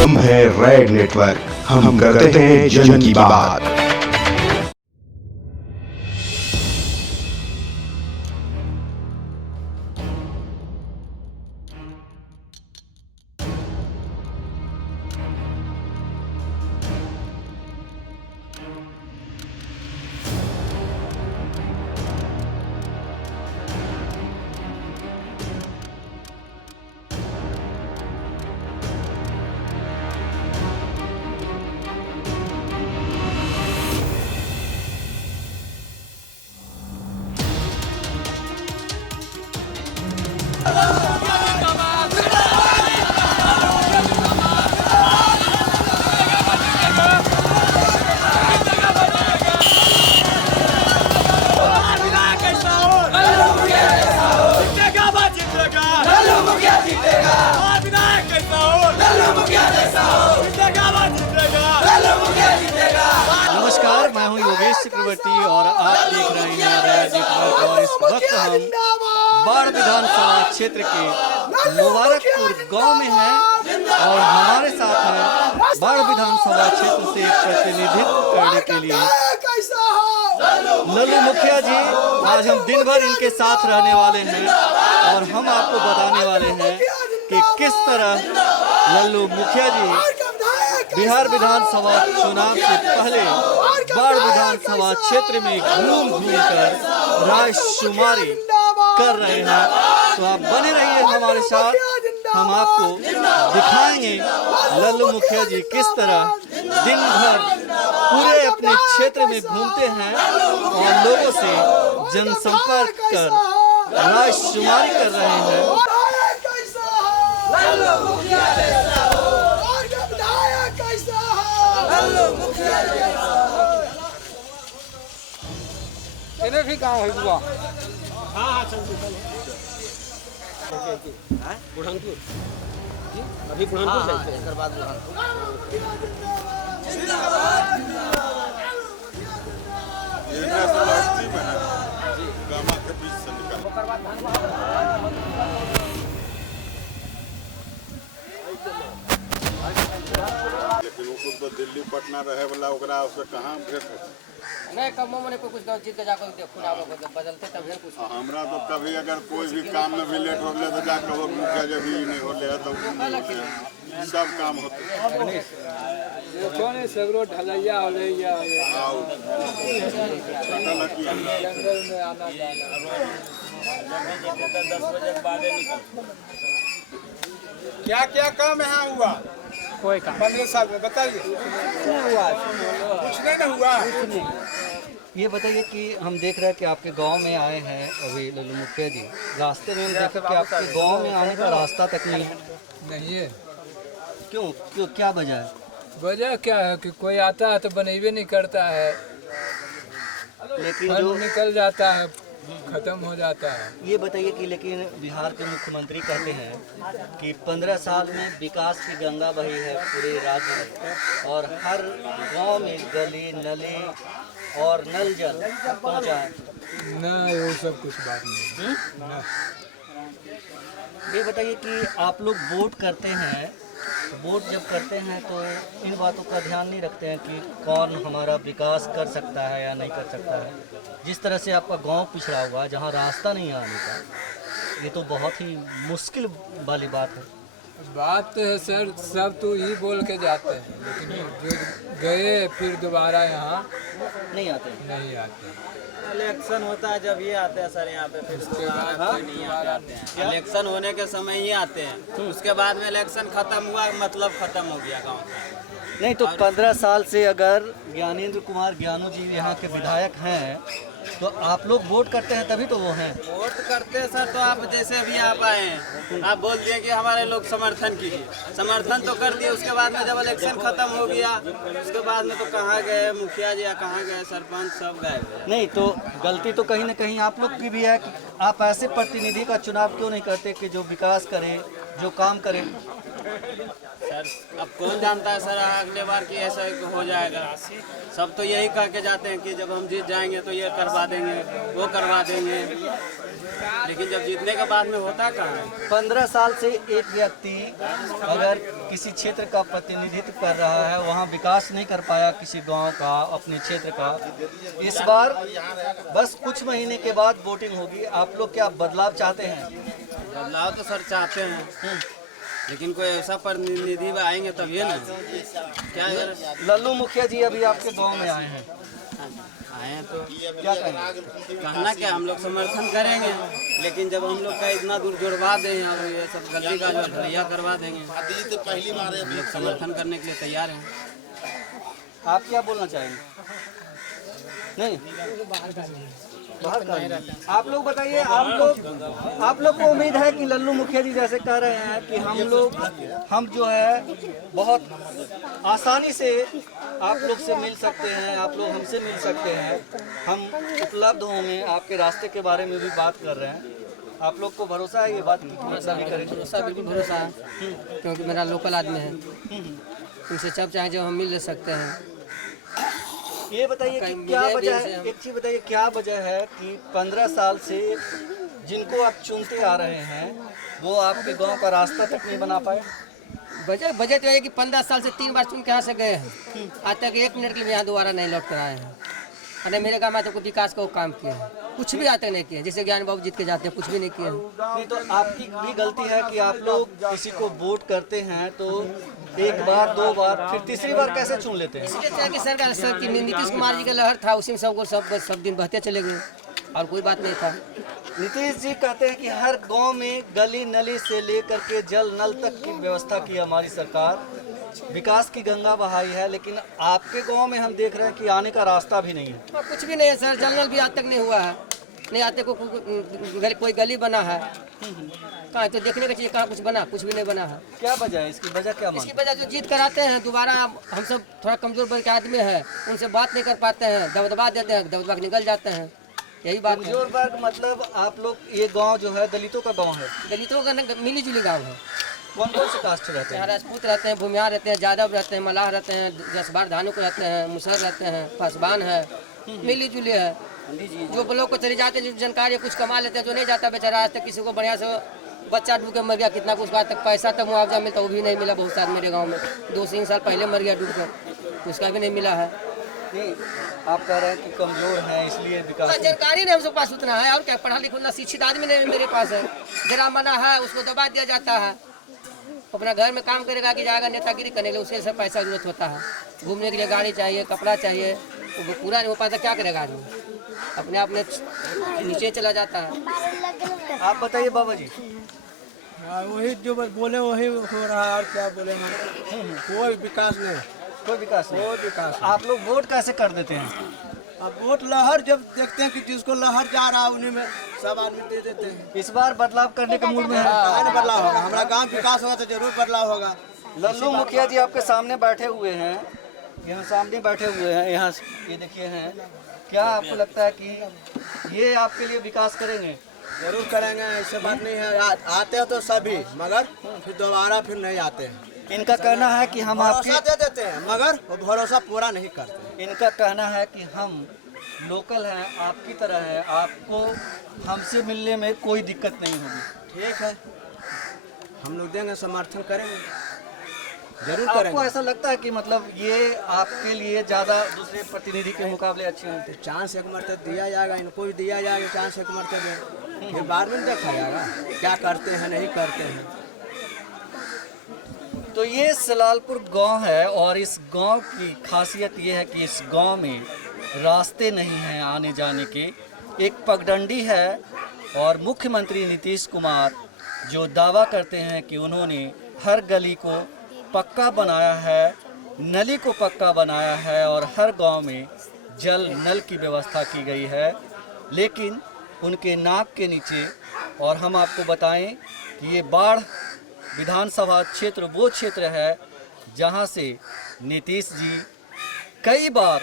हम है red network, हम करते हैं जन की बात। नमस्कार, मैं हूं योगेश चक्रवर्ती और आप देख रहे हैं रेड नेटवर्क। और इस वक्त हम बाढ़ विधानसभा क्षेत्र के मुबारकपुर गांव में हैं और हमारे साथ हैं बाढ़ विधानसभा क्षेत्र से प्रतिनिधित्व करने के लिए लल्लू मुखिया जी। आज हम दिन भर इनके साथ रहने वाले हैं और हम आपको बताने वाले हैं कि किस तरह लल्लू मुखिया जी बिहार विधानसभा चुनाव से पहले बाढ़ विधानसभा क्षेत्र में घूम कर रायशुमारी कर रहे हैं। तो आप बने रहिए हमारे साथ, हम आपको दिखाएंगे लल्लू मुखिया जी किस तरह दिन भर पूरे अपने क्षेत्र में घूमते हैं और लोगों से जनसंपर्क कर रायशुमारी कर रहे हैं। इन्हें भी कहाँ है बुआ? हाँ चल बुरहानपुर अभी बुरहानपुर चलते हैं। बाद लेकिन वो तो दिल्ली पटना रहे वाला ओकरा उससे कहाँ भेंट होता नहीं कम मैंने कोई कुछ जीत के जाकर देखो ना बदलते तभी कुछ। हमरा तो कभी अगर कोई भी काम में भी लेट हो तो जाकर हो मुखिया जब भी नहीं हो तो सब काम होते कौन सगरो ढलैया हो रही है जंगल में आना जाना 10 बजे के बाद निकल। क्या क्या काम यहाँ हुआ कोई काम 15 साल में बताइए। कुछ नहीं ना हुआ। ये बताइए कि हम देख रहे हैं कि आपके गांव में आए हैं अभी लल्लू मुखिया जी। रास्ते में हम देखा कि आपके गांव में आने का रास्ता तक नहीं है। क्यों क्या वजह है? वजह क्या है कि कोई आता है तो बनेबे नहीं करता है, लेकिन जो निकल जाता है खत्म हो जाता है। ये बताइए कि लेकिन बिहार के मुख्यमंत्री कहते हैं कि 15 साल में विकास की गंगा बही है पूरे राज्य में और हर गांव में गली नली और नल जल पहुंचा है। ना वो सब कुछ बात नहीं ना। ये बताइए कि आप लोग वोट करते हैं, वोट जब करते हैं तो इन बातों का ध्यान नहीं रखते हैं कि कौन हमारा विकास कर सकता है या नहीं कर सकता है। जिस तरह से आपका गांव पिछड़ा हुआ है जहां रास्ता नहीं आने का, ये तो बहुत ही मुश्किल वाली बात है। बात तो है सर, सब तो यही बोल के जाते हैं लेकिन जो गए फिर दोबारा यहाँ नहीं आते। इलेक्शन होता है जब ये आते हैं सर यहाँ पे, फिर उसके बाद कोई नहीं आते हैं। इलेक्शन होने के समय ही आते हैं, उसके बाद में इलेक्शन खत्म हुआ मतलब खत्म हो गया गाँव का। नहीं तो 15 साल से अगर ज्ञानेंद्र कुमार ज्ञानू जी यहाँ के विधायक हैं तो आप लोग वोट करते हैं तभी तो वो हैं। वोट करते हैं सर, तो आप जैसे अभी आप आए हैं, आप बोल दिए कि हमारे लोग समर्थन कीजिए, समर्थन तो कर दिए। उसके बाद में जब इलेक्शन खत्म हो गया उसके बाद में तो कहाँ गए मुखिया जी या कहाँ गए सरपंच, सब गए। नहीं तो गलती तो कहीं ना कहीं आप लोग की भी है कि आप ऐसे प्रतिनिधि का चुनाव क्यों नहीं करते कि जो विकास करे, जो काम करे। सर अब कौन जानता है सर अगले बार की ऐसा हो जाएगा। सब तो यही कह के जाते हैं कि जब हम जीत जाएंगे तो ये करवा देंगे, वो करवा देंगे। लेकिन जब जीतने के बाद में होता कहाँ है? 15 साल से एक व्यक्ति अगर किसी क्षेत्र का प्रतिनिधित्व कर रहा है, वहाँ विकास नहीं कर पाया किसी गांव का, अपने क्षेत्र का, इस बार बस कुछ महीने के बाद वोटिंग होगी। आप लोग क्या बदलाव चाहते हैं? बदलाव तो सर चाहते हैं, लेकिन कोई ऐसा प्रतिनिधि आएंगे तभी ना। क्या यार, लल्लू मुखिया जी अभी आपके गांव में आए हैं, आए हैं तो क्या कहेंगे? कहना क्या, हम लोग समर्थन करेंगे, लेकिन जब हम लोग का इतना दूर जुड़वा दें और ये सब गली का जो ढलैया करवा देंगे, हम लोग समर्थन करने के लिए तैयार हैं। आप क्या बोलना चाहेंगे? नहीं, बाहर का आप लोग बताइए। आप लोग को उम्मीद है कि लल्लू मुखिया जी जैसे कह रहे हैं कि हम जो है बहुत आसानी से आप लोग से मिल सकते हैं, आप लोग हमसे मिल सकते हैं, हम उपलब्ध होंगे, आपके रास्ते के बारे में भी बात कर रहे हैं। आप लोग को भरोसा है ये बात की भरोसा भी करेंगे? भरोसा बिल्कुल भरोसा है, क्योंकि मेरा लोकल आदमी है, उनसे जब चाहे जब हम मिल सकते हैं। ये बताइए कि क्या वजह है, एक चीज़ बताइए, क्या वजह है कि 15 साल से जिनको आप चुनते आ रहे हैं वो आपके गांव का रास्ता तक नहीं बना पाए? वजह तो है कि 15 साल से 3 बार चुन के यहाँ से गए हैं, आज तक 1 मिनट के लिए यहाँ दोबारा नहीं लौट कर आए हैं। अरे मेरे गाँव में तो कुछ विकास का काम किए हैं, कुछ भी आते नहीं किए। जैसे ज्ञान बाबू जीत के जाते हैं, कुछ भी नहीं किए। नहीं तो आपकी भी गलती है कि आप लोग किसी को वोट करते हैं तो 1 बार 2 बार फिर तीसरी बार कैसे चुन लेते हैं? इसलिए चाहे कि सरकार की नीतीश कुमार जी का लहर था, उसी में सब दिन बहते चले गए और कोई बात नहीं था। नीतीश जी कहते हैं कि हर गांव में गली नली से लेकर के जल नल तक की व्यवस्था की हमारी सरकार, विकास की गंगा बहाई है, लेकिन आपके गांव में हम देख रहे हैं कि आने का रास्ता भी नहीं है। कुछ भी नहीं है सर, जल नल भी आज तक नहीं हुआ है, नहीं आते को कोई गली बना है कहाँ, तो देखने का चाहिए कहाँ कुछ बना, कुछ भी नहीं बना है। क्या वजह है इसकी? वजह क्या इसकी वजह जो जीत कर आते हैं दोबारा, हम सब थोड़ा कमजोर वर्ग के आदमी है, उनसे बात नहीं कर पाते हैं, दबदबा देते हैं, दबदबा के निकल जाते हैं, यही बात है। कमजोर वर्ग मतलब आप लोग, ये गांव जो है दलितों का गांव है? दलितों का मिली जुली गाँव है। कौन कौन से कास्ट रहते हैं? राजपूत रहते हैं, भूमिहार रहते हैं, यादव रहते हैं, मलाह रहते हैं, जसबार धानुक रहते हैं, मुसहर रहते हैं, पासवान है, मिली जुली है। जो लोग को चले जाते हैं, जो जानकारी कुछ कमा लेते हैं, जो नहीं जाता बेचारा, आज तक किसी को बढ़िया से बच्चा डूब के मर गया, कितना कुछ बात तक पैसा तक मुआवजा मिलता वो भी नहीं मिला। बहुत सारे मेरे गाँव में 2-3 साल पहले मर गया डूब कर, उसका भी नहीं मिला है। नहीं, आप कह रहे हैं कि कमजोर है इसलिए विकास। जानकारी नहीं हमसे पास उतना है, और क्या, पढ़ा लिखा ना शिक्षित आदमी नहीं मेरे पास है। जरा मना है उसको दबा दिया जाता है, अपना घर में काम करेगा कि जाएगा नेतागिरी करने के लिए, उसके सब पैसा जरूरत होता है, घूमने के लिए गाड़ी चाहिए, कपड़ा चाहिए, वो पूरा नहीं हो पाता, क्या करेगा आदमी, अपने आप में नीचे चला जाता है। आप बताइए बाबा जी। वही जो बोले वही हो रहा है, और क्या बोले हम, कोई विकास नहीं, कोई विकास नहीं। कोई विकास आप लोग वोट कैसे कर देते हैं? अब वोट लहर जब देखते हैं कि जिसको लहर जा रहा है उन्हीं में सब आदमी दे देते हैं। इस बार बदलाव करने के मूड में है? काहे न बदलाव होगा, हमारा गांव विकास होगा तो जरूर बदलाव होगा। लल्लू मुखिया जी आपके सामने बैठे हुए हैं, यहाँ सामने बैठे हुए हैं, यहाँ ये देखिए हैं, क्या आपको लगता है कि ये आपके लिए विकास करेंगे? जरूर करेंगे, ऐसे बात नहीं है। आते हैं तो सभी, मगर फिर दोबारा फिर नहीं आते हैं। इनका कहना है कि हम भरोसा आपके, दे देते हैं मगर वो भरोसा पूरा नहीं करते। इनका कहना है कि हम लोकल हैं, आपकी तरह है, आपको हमसे मिलने में कोई दिक्कत नहीं होगी। ठीक है, हम लोग देंगे, समर्थन करेंगे, जरूर आपको करेंगे। ऐसा लगता है कि मतलब ये आपके लिए ज़्यादा दूसरे प्रतिनिधि के मुकाबले अच्छे होंगे? चांस एक मरतबा दिया जाएगा, इनको भी दिया जाएगा चांस एक मरतबा, फिर बाद में देखा जाएगा क्या करते हैं नहीं करते हैं। तो ये सलालपुर गांव है और इस गांव की खासियत ये है कि इस गांव में रास्ते नहीं हैं आने जाने के। एक पगडंडी है और मुख्यमंत्री नीतीश कुमार जो दावा करते हैं कि उन्होंने हर गली को पक्का बनाया है, नली को पक्का बनाया है और हर गांव में जल नल की व्यवस्था की गई है, लेकिन उनके नाक के नीचे, और हम आपको बताएं कि ये बाढ़ विधानसभा क्षेत्र वो क्षेत्र है जहां से नीतीश जी कई बार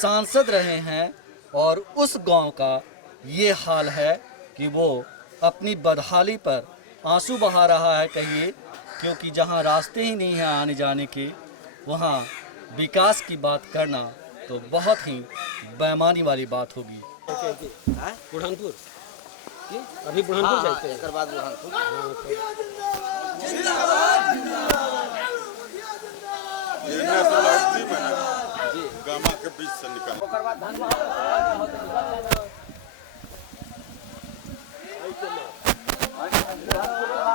सांसद रहे हैं और उस गांव का ये हाल है कि वो अपनी बदहाली पर आंसू बहा रहा है कहिए, क्योंकि जहां रास्ते ही नहीं हैं आने जाने के, वहां विकास की बात करना तो बहुत ही बेईमानी वाली बात होगी। अभी बुरहानपुर जाते हैं। एक बाद बुरहानपुर ये नेशनल हाईवे में है, गामा के बीच से निकल।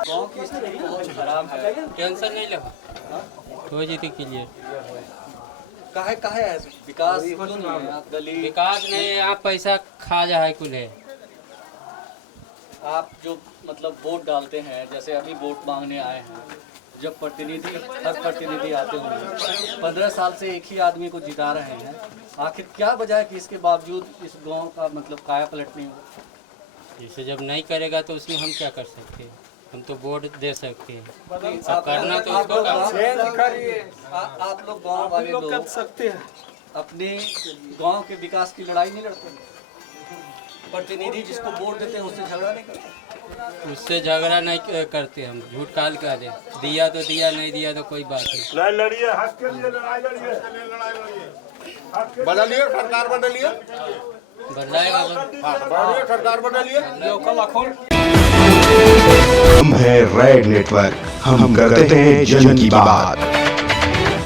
गाँव की स्थिति बहुत खराब है। टेंशन नहीं लगा हो जीती क्लियर। काहे है विकास क्यों नहीं है? आप दलित विकास नहीं है, आप पैसा खा जा है कुल है। आप जो मतलब वोट डालते हैं, जैसे अभी वोट मांगने आए हैं, जब प्रतिनिधि हर प्रतिनिधि आते होंगे, 15 साल से एक ही आदमी को जिता रहे हैं, आखिर क्या वजह है कि इसके बावजूद इस गांव का मतलब काया पलट नहीं हुआ? इसे जब नहीं करेगा तो उसमें हम क्या कर सकते हैं? हम तो वोट दे सकते हैं, आप करना तो आप उसको लोग करना। आप लोग गाँव वाले लोग कर सकते हैं, अपने गांव के विकास की लड़ाई नहीं लड़ते? प्रतिनिधि जिसको वोट देते हैं उससे झगड़ा नहीं करते? उससे झगड़ा नहीं करते हम, झूठ काल कह दे। दिया तो दिया, नहीं दिया तो कोई बात नहीं। लड़िए, हक के लिए लड़ाई लड़िए। बदलिए, सरकार बदलिए। बदलाएगा बढ़िए, सरकार बदलिए। हम है रेड नेटवर्क, हम करते हैं जन की बात।